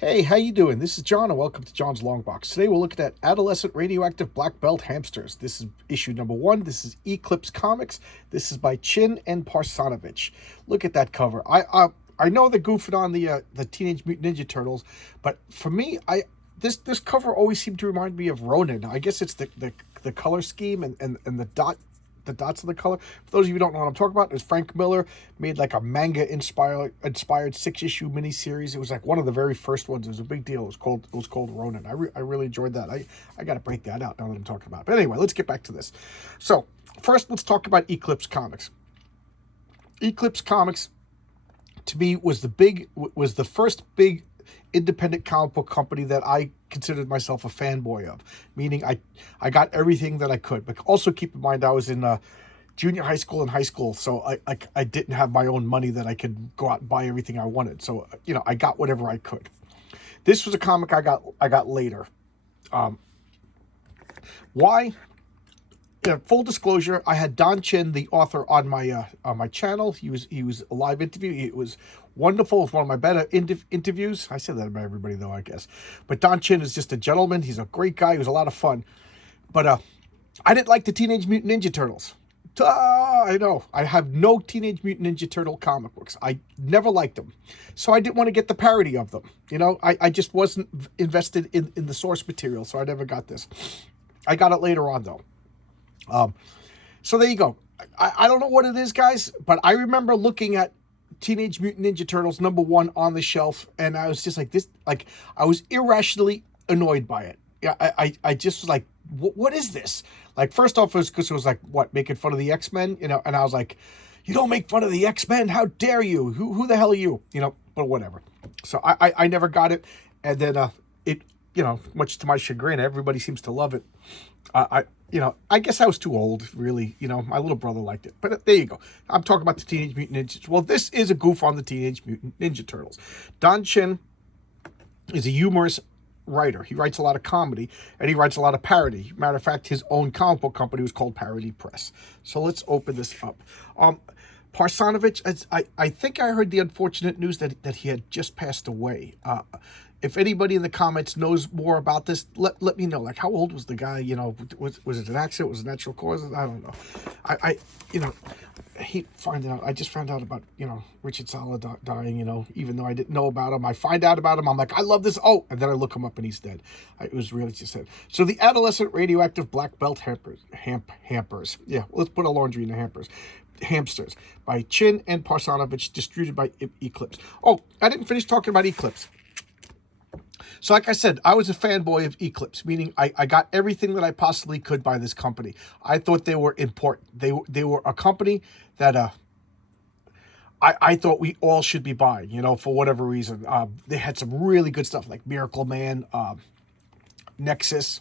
Hey, how you doing? This is John, and welcome to John's Long Box. Today we're looking at Adolescent Radioactive Black Belt Hamsters. This is issue number 1. This is Eclipse Comics. This is by Chin and Parsanovich. Look at that cover. I know they're goofing on the Teenage Mutant Ninja Turtles, but for me, this cover always seemed to remind me of Ronin. I guess it's the color scheme and the dots of the color. For those of you who don't know what I'm talking about, is Frank Miller made like a manga inspired 6-issue miniseries. It was like one of the very first ones. It was a big deal. It was called Ronin. I really enjoyed that. I got to break that out now that I'm talking about it. But anyway, let's get back to this. So first, let's talk about Eclipse Comics. Eclipse Comics, to me, was the first big independent comic book company that I considered myself a fanboy of, meaning I got everything that I could. But also keep in mind, I was in junior high school and high school, so I didn't have my own money that I could go out and buy everything I wanted. So I got whatever I could. This was a comic I got later. Why? Full disclosure, I had Don Chin, the author, on my channel. He was a live interview. It was wonderful. It was one of my better interviews. I said that about everybody though, I guess. But Don Chin is just a gentleman. He's a great guy. He was a lot of fun. But I didn't like the Teenage Mutant Ninja Turtles. I know. I have no Teenage Mutant Ninja Turtle comic books. I never liked them. So I didn't want to get the parody of them. I just wasn't invested in the source material, so I never got this. I got it later on though. So there you go. I don't know what it is, guys, but I remember looking at Teenage Mutant Ninja Turtles #1 on the shelf, and I was just like this, like I was irrationally annoyed by it. Yeah, I just was like, what is this? Like, first off, it was because it was like, what, making fun of the X-Men, and I was like, you don't make fun of the X-Men, how dare you? Who the hell are you? But whatever. So I never got it, and then it, much to my chagrin, everybody seems to love it. I guess I was too old, really. My little brother liked it. But there you go. I'm talking about the Teenage Mutant Ninja Turtles. Well, this is a goof on the Teenage Mutant Ninja Turtles. Don Chin is a humorous writer. He writes a lot of comedy, and he writes a lot of parody. Matter of fact, his own comic book company was called Parody Press. So let's open this up. Parsanovich, I think I heard the unfortunate news that he had just passed away. If anybody in the comments knows more about this, let me know. Like, how old was the guy? Was it an accident? Was it natural causes? I don't know. I hate finding out. I just found out about, Richard Sala dying, even though I didn't know about him. I find out about him. I'm like, I love this. Oh, and then I look him up and he's dead. It was really just sad. So the Adolescent Radioactive Black Belt Hampers. Yeah, let's put a laundry in the hampers. Hamsters by Chin and Parsanovich, distributed by Eclipse. Oh, I didn't finish talking about Eclipse. So like I said, I was a fanboy of Eclipse, meaning I got everything that I possibly could by this company. I thought they were important. They were a company that I thought we all should be buying, for whatever reason. They had some really good stuff like Miracle Man, Nexus.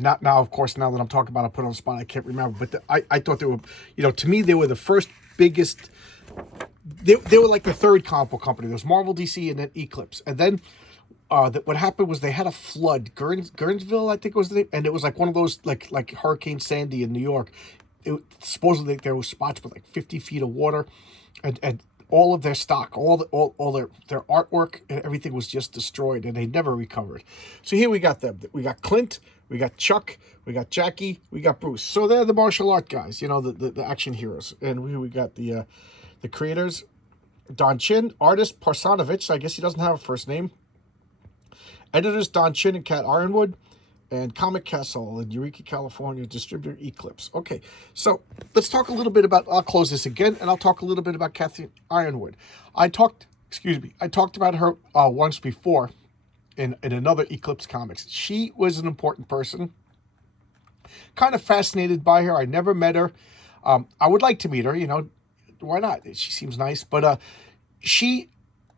Not now, of course, now that I'm talking about it, I put it on the spot, I can't remember. But I thought they were, to me, they were the first biggest. They were like the third comic book company. There was Marvel, DC, and then Eclipse. And then what happened was they had a flood. Guernsville, I think was the name. And it was like one of those, like Hurricane Sandy in New York. Supposedly there were spots with like 50 feet of water. And all of their stock, all their artwork and everything was just destroyed, and they never recovered. So here we got them. We got Clint, we got Chuck, we got Jackie, we got Bruce. So they're the martial art guys, the action heroes. And we got the creators, Don Chin, artist Parsanovich. So I guess he doesn't have a first name. Editors Don Chin and Kathy Ironwood, and Comic Castle in Eureka, California, distributor Eclipse. Okay, so let's talk a little bit about, I'll close this again, and I'll talk a little bit about Kathy Ironwood. I talked about her once before in another Eclipse Comics. She was an important person. Kind of fascinated by her. I never met her. I would like to meet her, why not? She seems nice, but she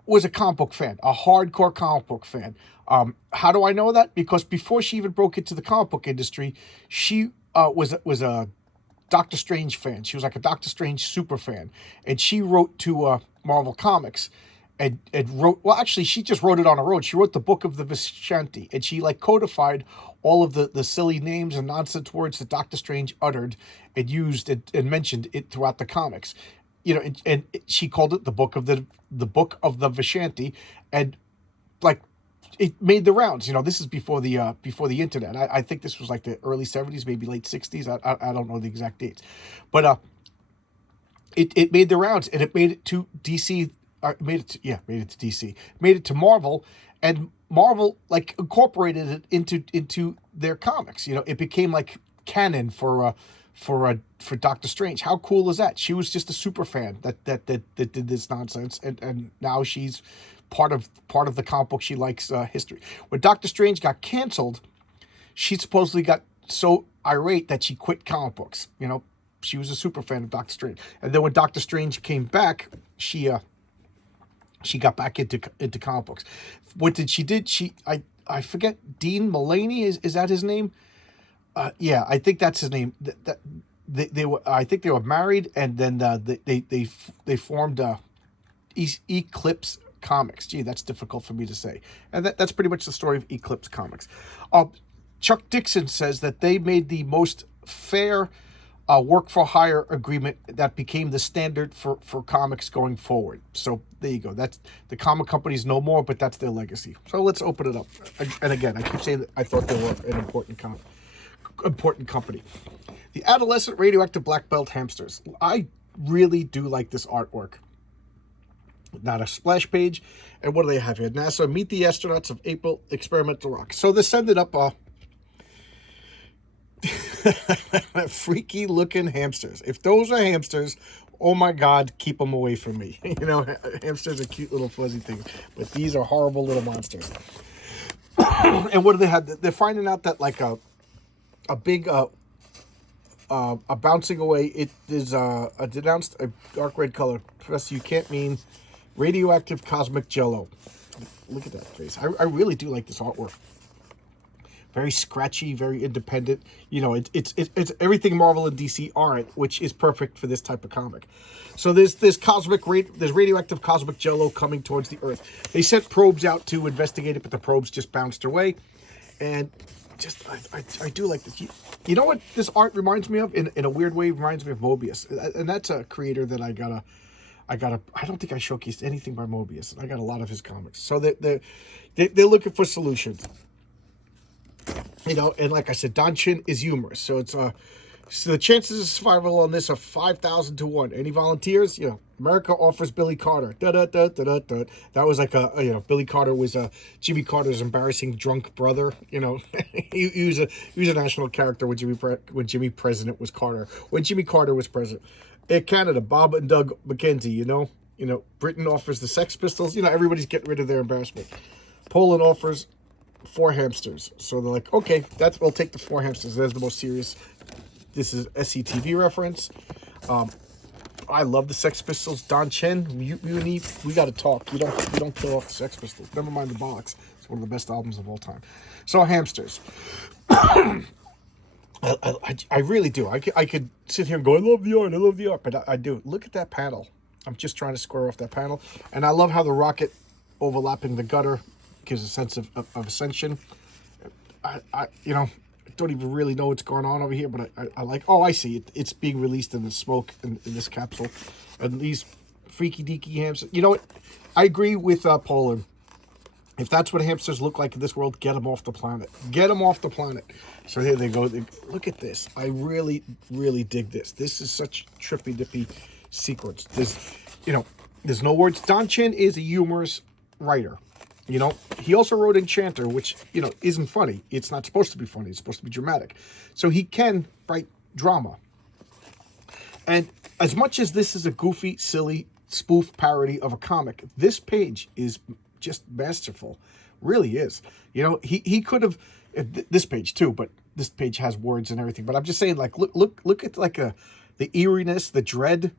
was a comic book fan, a hardcore comic book fan. How do I know that? Because before she even broke into the comic book industry, she was a Doctor Strange fan. She was like a Doctor Strange super fan, and she wrote to Marvel Comics, and wrote. Well, actually, she just wrote it on her own. She wrote the Book of the Vishanti, and she like codified all of the silly names and nonsense words that Doctor Strange uttered and used and mentioned it throughout the comics. And she called it the Book of the Vishanti, and like it made the rounds. This is before the internet. I think this was like the early 70s, maybe late 60s. I don't know the exact dates, but it made the rounds, and it made it to DC. Made it to DC. Made it to Marvel, and Marvel like incorporated it into their comics. It became like canon for Doctor Strange. How cool is that? She was just a super fan that did this nonsense, and now she's part of the comic book. She likes history. When Doctor Strange got canceled, she supposedly got so irate that she quit comic books. She was a super fan of Doctor Strange, and then when Doctor Strange came back, she got back into comic books. What did she did? I forget. Dean Mulaney, is that his name? Yeah, I think that's his name. They were, I think they were married, and then they formed Eclipse Comics. Gee, that's difficult for me to say. And that's pretty much the story of Eclipse Comics. Chuck Dixon says that they made the most fair work for hire agreement that became the standard for comics going forward. So there you go. That's the comic companies no more, but that's their legacy. So let's open it up. And again, I keep saying that I thought they were an important company. The Adolescent Radioactive Black Belt Hamsters. I really do like this artwork. Not a splash page. And what do they have here? NASA, meet the astronauts of April experimental rock. So they're sending up freaky looking hamsters. If those are hamsters, oh my God, keep them away from me. Hamsters are cute little fuzzy things, but these are horrible little monsters. And what do they have? They're finding out that like a big a bouncing away. It is denounced a dark red color. Professor, you can't mean radioactive cosmic jello. Look at that face. I really do like this artwork. Very scratchy, very independent. It's everything Marvel and DC aren't, which is perfect for this type of comic. So there's radioactive cosmic jello coming towards the Earth. They sent probes out to investigate it, but the probes just bounced away. And I do like this. You know what this art reminds me of? In a weird way, reminds me of Mobius. And that's a creator that I don't think I showcased anything by Mobius. I got a lot of his comics. So they're looking for solutions. And like I said, Don Chin is humorous. So it's so the chances of survival on this are 5,000 to 1. Any volunteers? America offers Billy Carter. That was like Billy Carter was Jimmy Carter's embarrassing drunk brother. He was a national character when Jimmy President was Carter. When Jimmy Carter was president. In Canada, Bob and Doug McKenzie. Britain offers the Sex Pistols. Everybody's getting rid of their embarrassment. Poland offers 4 hamsters. So they're like, okay, we'll take the 4 hamsters. That's the most serious. This is SCTV reference. I love the Sex Pistols. Don Chen, we got to talk. You don't kill off the Sex Pistols. Never mind the box. It's one of the best albums of all time. So hamsters. I really do. I could sit here and go, I love the art, but I do. Look at that panel. I'm just trying to square off that panel, and I love how the rocket overlapping the gutter gives a sense of ascension. I don't even really know what's going on over here, but I like. Oh, I see it. It's being released in the smoke in this capsule, and these freaky deaky hamsters. You know what? I agree with Poland. If that's what hamsters look like in this world, get them off the planet. Get them off the planet. So here they go. Look at this. I really, really dig this. This is such trippy dippy sequence. There's no words. Don Chin is a humorous writer. He also wrote Enchanter, which, isn't funny. It's not supposed to be funny. It's supposed to be dramatic. So he can write drama. And as much as this is a goofy, silly spoof parody of a comic, this page is just masterful. Really is. He could have, this page too, but this page has words and everything. But I'm just saying, like, look at like the eeriness, the dread,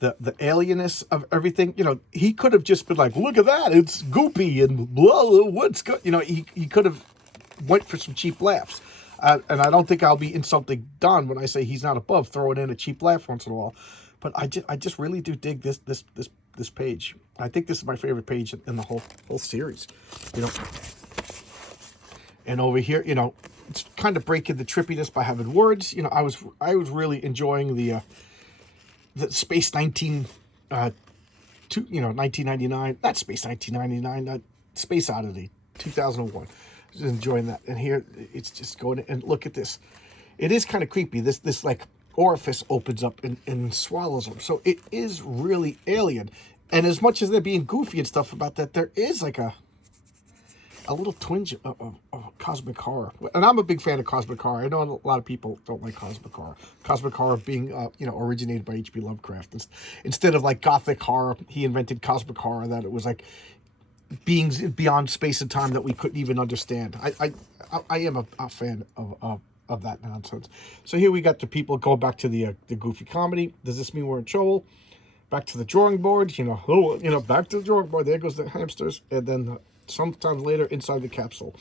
the alienness of everything. He could have just been like, look at that, it's goopy and blah, what's good. He could have went for some cheap laughs. And I don't think I'll be insulting Don when I say he's not above throwing in a cheap laugh once in a while. But I just really do dig this page. I think this is my favorite page in the whole series. And over here, it's kind of breaking the trippiness by having words. I was really enjoying the Space 1999, not Space 1999, Space Oddity, 2001. Just enjoying that. And here it's just going, and look at this. It is kind of creepy. This like orifice opens up and swallows them. So it is really alien. And as much as they're being goofy and stuff about that, there is like a little twinge of cosmic horror. And I'm a big fan of cosmic horror. I know a lot of people don't like cosmic horror. Cosmic horror being, originated by H.P. Lovecraft. Instead of like gothic horror, he invented cosmic horror, that it was like beings beyond space and time that we couldn't even understand. I am a fan of that nonsense. So here we got the people going back to the goofy comedy. Does this mean we're in trouble? Back to the drawing board, back to the drawing board. There goes the hamsters. And then sometime later, inside the capsule.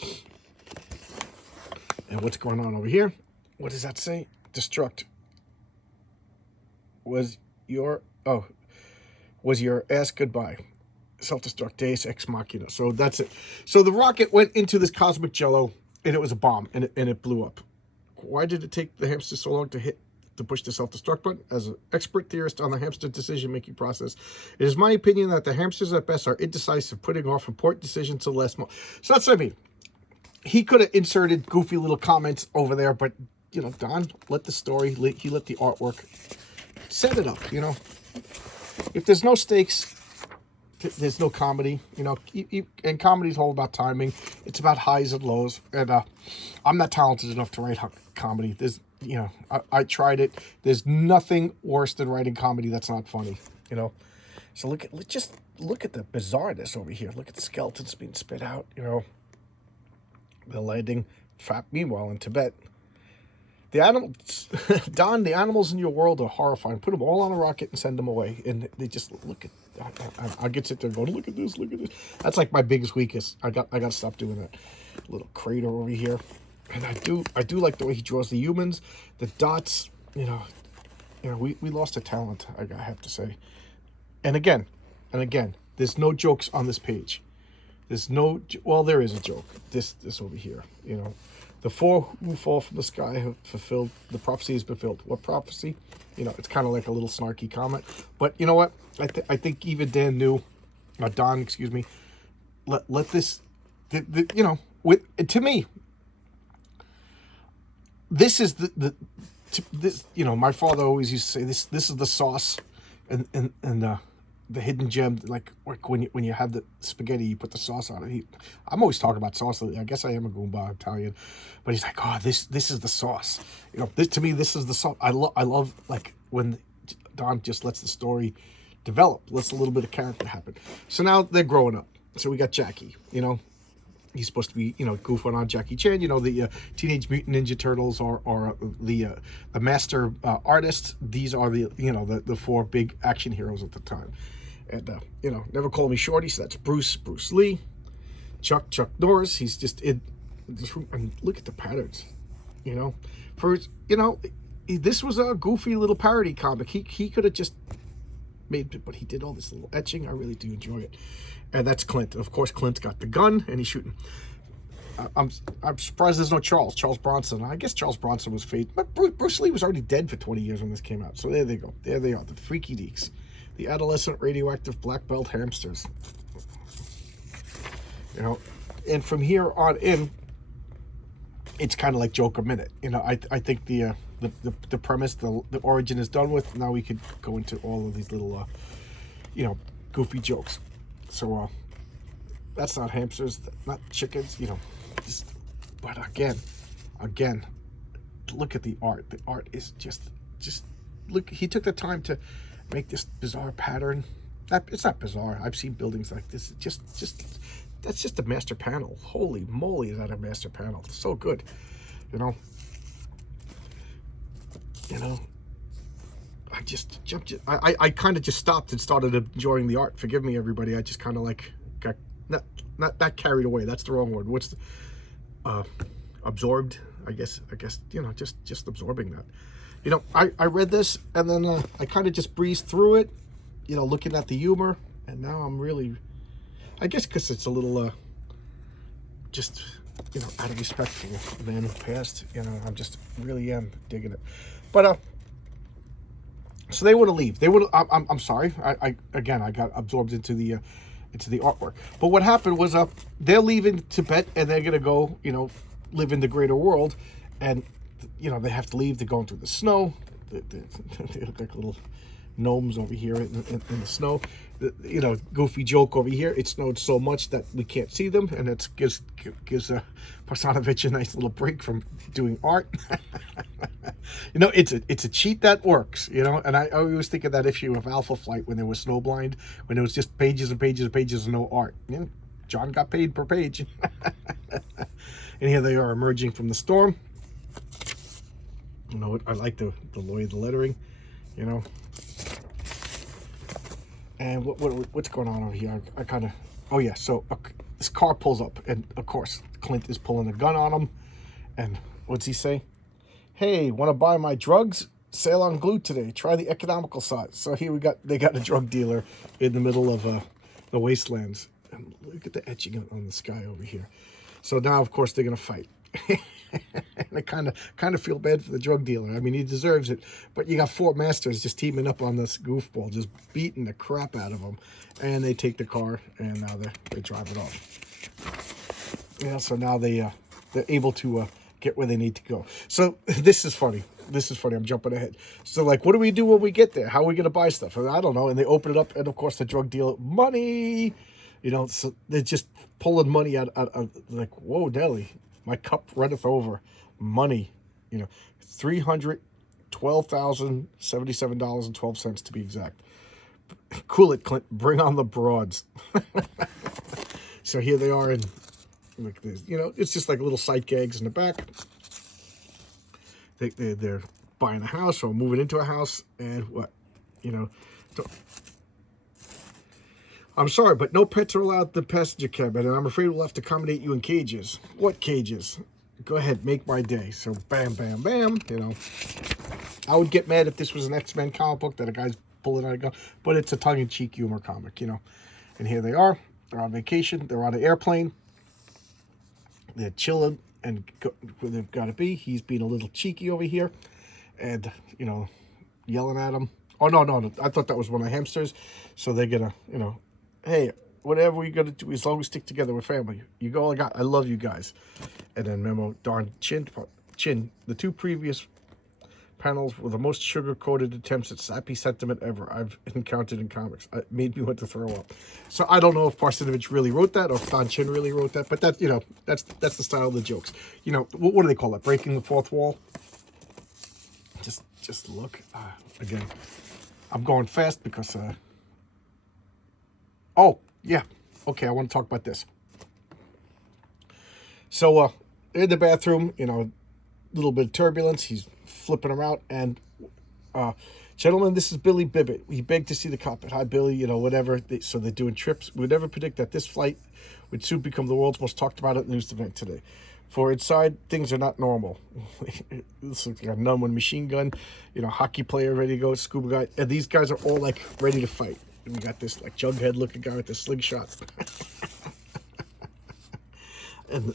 And what's going on over here? What does that say? Destruct. Was your ass goodbye. Self-destruct, Deus Ex Machina. So that's it. So the rocket went into this cosmic jello, and it was a bomb, and it blew up. Why did it take the hamster so long to push the self-destruct button? As an expert theorist on the hamster decision-making process, it is my opinion that the hamsters at best are indecisive, putting off important decisions to the last moment. So that's what I mean. He could have inserted goofy little comments over there, but, Don let the story, he let the artwork set it up, If there's no stakes, there's no comedy, and comedy's all about timing. It's about highs and lows, and I'm not talented enough to write comedy. There's, I tried it. There's nothing worse than writing comedy that's not funny, So look at the bizarreness over here. Look at the skeletons being spit out, The landing. Meanwhile, in Tibet, the animals, Don, the animals in your world are horrifying. Put them all on a rocket and send them away, and they just look at. I get sit there going, look at this. That's like my biggest weakness. I got to stop doing that. Little crater over here, and I do like the way he draws the humans, the dots. We lost a talent. I have to say, and again, there's no jokes on this page. There's no. Well, there is a joke. This over here. The four who fall from the sky have fulfilled. The prophecy has been fulfilled. What prophecy? It's kind of like a little snarky comment. But you know what? I think even Dan knew, Don, excuse me, let this, to me, this is this, my father always used to say, this is the sauce and the hidden gem, like when you have the spaghetti, you put the sauce on it. I'm always talking about sauce. I guess I am a Goomba Italian, but he's like, oh, this is the sauce. To me, this is the sauce. I love like when Don just lets the story develop, lets a little bit of character happen. So now they're growing up. So we got Jackie. He's supposed to be, goofing on Jackie Chan. The Teenage Mutant Ninja Turtles are the master artists. These are the four big action heroes at the time. And, Never Call Me Shorty, so that's Bruce Lee. Chuck Norris, he's just in this room. And look at the patterns, this was a goofy little parody comic. He could have just made it, but he did all this little etching. I really do enjoy it. And that's Clint. Of course, Clint's got the gun, and he's shooting. I'm surprised there's no Charles Bronson. I guess Charles Bronson was fake, but Bruce Lee was already dead for 20 years when this came out. So there they go. There they are, the freaky deeks. The adolescent radioactive black belt hamsters. And from here on in, it's kind of like Joker Minute. I think the premise, the origin is done with. Now we could go into all of these little, goofy jokes. So that's not hamsters, not chickens, but again, look at the art. The art is just look. He took the time to make this bizarre pattern. It's not bizarre. I've seen buildings like this. That's just a master panel. Holy moly, is that a master panel? It's so good, I just jumped. I kind of just stopped and started enjoying the art. Forgive me, everybody. I just kind of like got not that carried away. That's the wrong word. What's absorbed? I guess just absorbing that. I read this and then I kind of just breezed through it. Looking at the humor, and now I'm really, I guess, because it's a little just out of respect for the man who passed. I'm just really am digging it, but so they want to leave. I'm sorry. I got absorbed into the into the artwork. But what happened was they're leaving Tibet and they're gonna go, live in the greater world, and they have to leave. They're going through the snow. They look like little gnomes over here in the snow. Goofy joke over here. It snowed so much that we can't see them, and it gives Parsanovich a nice little break from doing art. It's a cheat that works. And I always think of that issue of Alpha Flight when they were snowblind, when it was just pages and pages and pages of no art. John got paid per page. And here they are emerging from the storm. I like the lettering, And what's going on over here? I kind of... Oh, yeah. So this car pulls up. And, of course, Clint is pulling a gun on him. And what's he say? Hey, want to buy my drugs? Sale on glue today. Try the economical side. So here they got a drug dealer in the middle of the wastelands. And look at the etching on the sky over here. So now, of course, they're going to fight. And I kind of feel bad for the drug dealer. I mean, he deserves it. But you got four masters just teaming up on this goofball, just beating the crap out of him. And they take the car, and now they drive it off. So now they're able to get where they need to go. So this is funny. I'm jumping ahead. So, what do we do when we get there? How are we going to buy stuff? I don't know. And they open it up, and, of course, the drug dealer, money! So they're just pulling money out whoa, Nelly. My cup runneth over. Money, $312,077.12 to be exact. Cool it, Clint. Bring on the broads. So here they are in, look at this. It's just like little sight gags in the back. They're buying a house or moving into a house, and what, I'm sorry, but no pets are allowed in the passenger cabin, and I'm afraid we'll have to accommodate you in cages. What cages? Go ahead, make my day. So bam, bam, bam, I would get mad if this was an X-Men comic book that a guy's pulling out a gun, but it's a tongue-in-cheek humor comic, And here they are. They're on vacation. They're on an airplane. They're chilling and where they've got to be. He's being a little cheeky over here and, yelling at him. Oh, no. I thought that was one of the hamsters. So they're going to, hey, whatever we got to do, as long as we stick together, we're family. You go, I love you guys. And then memo, darn Chin, the two previous panels were the most sugar-coated attempts at sappy sentiment ever I've encountered in comics. It made me want to throw up. So I don't know if Parsanovich really wrote that or if Don Chin really wrote that, but that's the style of the jokes. What do they call that? Breaking the fourth wall? Just look. Again, I'm going fast because... Oh, yeah. Okay, I want to talk about this. So, in the bathroom, little bit of turbulence. He's flipping around, and gentlemen, this is Billy Bibbit. He begged to see the cockpit. Hi, Billy. Whatever. So they're doing trips. We would never predict that this flight would soon become the world's most talked about news event today. For inside, things are not normal. This looks like a nun with a machine gun. Hockey player ready to go, scuba guy, and these guys are all ready to fight. And we got this Jughead looking guy with the slingshot. And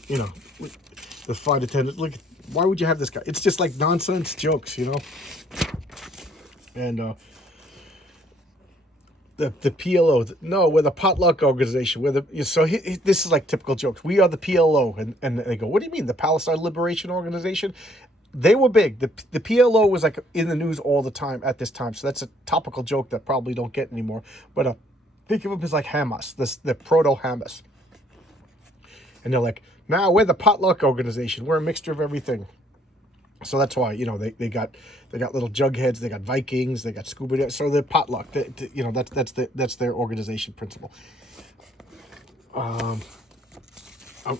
the flight attendant, look, why would you have this guy? It's just like nonsense jokes, And the PLO, no, we're the potluck organization. This is like typical jokes. We are the PLO, and they go, what do you mean, the Palestine Liberation Organization? They were big. The PLO was in the news all the time at this time, so that's a topical joke that probably don't get anymore. But think of them as like Hamas, the proto-Hamas. And they're like, now we're the potluck organization. We're a mixture of everything. So that's why, they got little jugheads, they got Vikings, they got scuba. So they're potluck. That's their organization principle.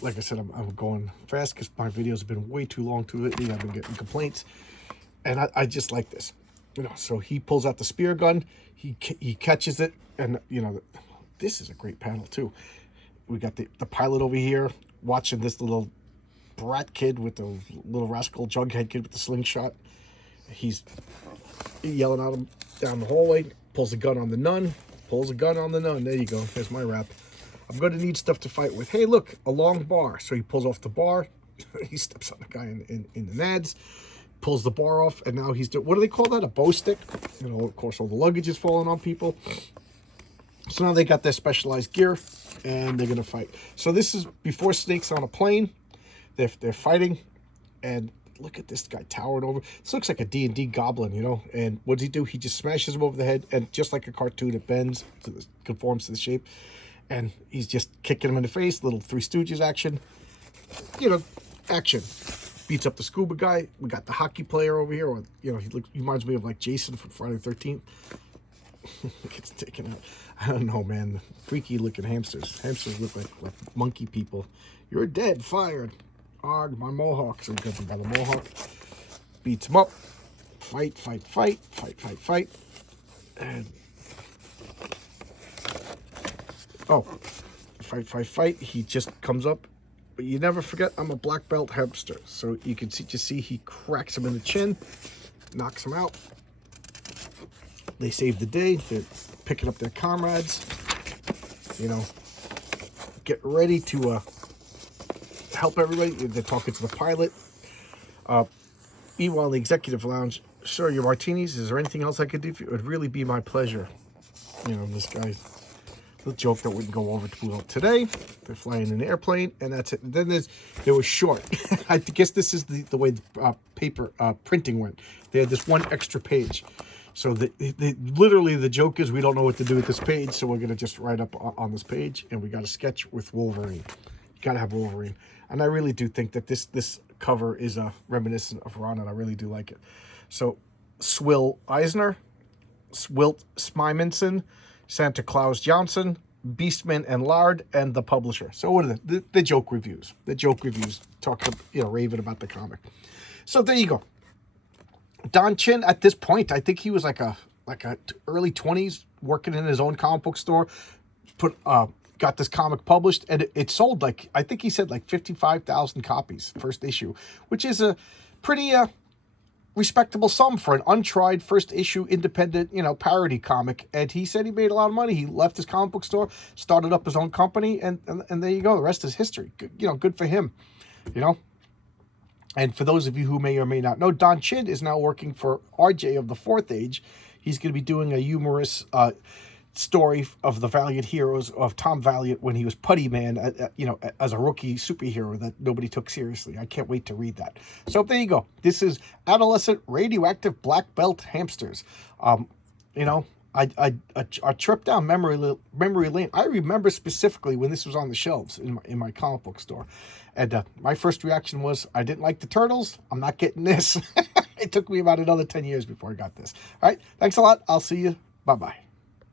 Like I said, I'm going fast because my videos have been way too long to it. I've been getting complaints, and I just like this. So he pulls out the spear gun. He catches it, and this is a great panel too. We got the pilot over here watching this little brat kid with the little rascal jughead kid with the slingshot. He's yelling at him down the hallway. Pulls a gun on the nun. There you go. There's my rap. I'm going to need stuff to fight with. Hey, look, a long bar. So he pulls off the bar. He steps on the guy in the nads, pulls the bar off, and now he's doing, what do they call that? A bow stick? Of course, all the luggage is falling on people. So now they got their specialized gear, and they're going to fight. So this is before Snake's on a plane. They're fighting, and look at this guy towered over. This looks like a D&D goblin, you know. And what does he do? He just smashes him over the head, and just like a cartoon, it bends, conforms to the shape. And he's just kicking him in the face. Little Three Stooges action. You know, action. Beats up the scuba guy. We got the hockey player over here. Or, you know, he reminds me of like Jason from Friday the 13th. Gets taken out. I don't know, man. Freaky looking hamsters. Hamsters look like monkey people. You're dead. Fired. Arg, my mohawk. So we got them by the mohawk. Beats him up. Fight, fight, fight. Fight, fight, fight. And oh, fight, fight, fight. He just comes up. But you never forget, I'm a black belt hamster. So you can see he cracks him in the chin. Knocks him out. They save the day. They're picking up their comrades. You know, get ready to help everybody. They're talking to the pilot. Meanwhile, the executive lounge. Sir, your martinis. Is there anything else I could do for you? It would really be my pleasure. You know, this guy. The joke that wouldn't go over too well today. They're flying in an airplane, and that's it. And then there was short. I guess this is the way the paper printing went. They had this one extra page. So literally the joke is we don't know what to do with this page, so we're going to just write up on this page, and we got a sketch with Wolverine. You got to have Wolverine. And I really do think that this cover is reminiscent of Ron, and I really do like it. So Swill Eisner, Swilt Smiminson, Santa Claus Johnson, Beastman and Lard, and the publisher. So what are the joke reviews? The joke reviews talking, raving about the comic. So there you go. Don Chin, at this point, I think he was like a early 20s, working in his own comic book store. Got this comic published, and it sold like, I think he said like 55,000 copies first issue, which is a pretty respectable sum for an untried first issue independent, parody comic. And he said he made a lot of money. He left his comic book store, started up his own company, and there you go. The rest is history. Good for him. And for those of you who may or may not know, Don Chin is now working for RJ of the Fourth Age. He's going to be doing a humorous story of the valiant heroes of Tom Valiant when he was Putty Man, as a rookie superhero that nobody took seriously. I can't wait to read that. So there you go. This is Adolescent Radioactive Black Belt Hamsters. A trip down memory lane. I remember specifically when this was on the shelves in my comic book store. And my first reaction was, I didn't like the Turtles. I'm not getting this. It took me about another 10 years before I got this. All right. Thanks a lot. I'll see you. Bye-bye.